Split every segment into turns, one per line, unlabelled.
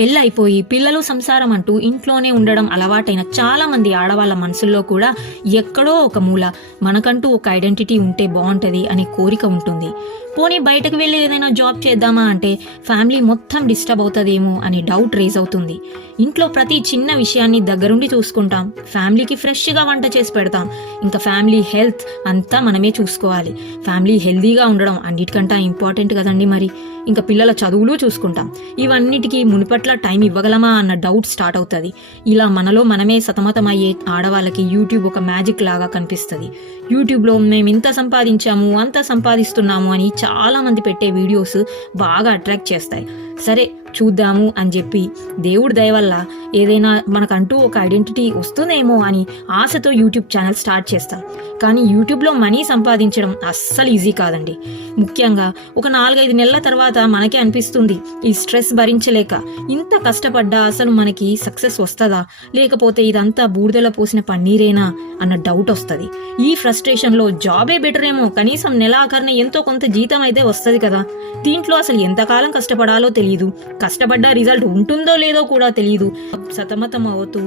పెళ్ళైపోయి పిల్లలు సంసారం అంటూ ఇంట్లోనే ఉండడం అలవాటైన చాలా మంది ఆడవాళ్ళ మనసుల్లో కూడా ఎక్కడో ఒక మూల మనకంటూ ఒక ఐడెంటిటీ ఉంటే బాగుంటుంది అనే కోరిక ఉంటుంది. పోనీ బయటకు వెళ్ళి ఏదైనా జాబ్ చేద్దామా అంటే ఫ్యామిలీ మొత్తం డిస్టర్బ్ అవుతుందేమో అనే డౌట్ రేజ్ అవుతుంది. ఇంట్లో ప్రతి చిన్న విషయాన్ని దగ్గరుండి చూసుకుంటాం. ఫ్యామిలీకి ఫ్రెష్గా వంట చేసి పెడతాం. ఇంకా ఫ్యామిలీ హెల్త్ అంతా మనమే చూసుకోవాలి. ఫ్యామిలీ హెల్దీగా ఉండడం అన్నిటికంటే ఇంపార్టెంట్ కదండి మరి. ఇంకా పిల్లల చదువులు చూసుకుంటాం. ఇవన్నిటికీ మునిపట్ల టైం ఇవ్వగలమా అన్న డౌట్ స్టార్ట్ అవుతుంది. ఇలా మనలో మనమే సతమతమయ్యే ఆడవాళ్ళకి యూట్యూబ్ ఒక మ్యాజిక్ లాగా కనిపిస్తుంది. యూట్యూబ్లో మేము ఇంత సంపాదించాము అంత సంపాదిస్తున్నాము అని చాలామంది పెట్టే వీడియోస్ బాగా అట్రాక్ట్ చేస్తాయి. సరే చూద్దాము అని చెప్పి దేవుడి దయ వల్ల ఏదైనా మనకంటూ ఒక ఐడెంటిటీ వస్తుందేమో అని ఆశతో యూట్యూబ్ ఛానల్ స్టార్ట్ చేస్తాం. కానీ యూట్యూబ్లో మనీ సంపాదించడం అస్సలు ఈజీ కాదండి. ముఖ్యంగా ఒక నాలుగైదు నెలల తర్వాత మనకే అనిపిస్తుంది ఈ స్ట్రెస్ భరించలేక ఇంత కష్టపడ్డా అసలు మనకి సక్సెస్ వస్తుందా? లేకపోతే ఇదంతా బూడిదలో పోసిన పన్నీరేనా? అన్న డౌట్ వస్తుంది. ఈ ఫ్రస్ట్రేషన్లో జాబే బెటర్ ఏమో కనీసం నెలాఖరిన ఎంతో కొంత జీతం అయితే వస్తుంది కదా. దీంట్లో అసలు ఎంతకాలం కష్టపడాలో తెలియదు కష్టపడ్డ రిజల్ట్ ఉంటుందో లేదో కూడా తెలియదు సతమతం అవుతూ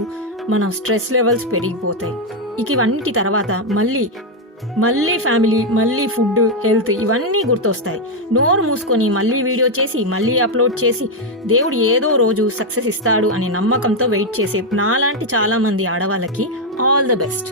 మన స్ట్రెస్ లెవెల్స్ పెరిగిపోతాయి. ఇక ఇవన్నిటి తర్వాత మళ్ళీ మళ్ళీ ఫ్యామిలీ మళ్ళీ ఫుడ్ హెల్త్ ఇవన్నీ గుర్తొస్తాయి. నోరు మూసుకొని మళ్ళీ వీడియో చేసి మళ్ళీ అప్లోడ్ చేసి దేవుడు ఏదో రోజు సక్సెస్ ఇస్తాడు అనే నమ్మకంతో వెయిట్ చేసే నాలాంటి చాలామంది ఆడవాళ్ళకి ఆల్ ద బెస్ట్.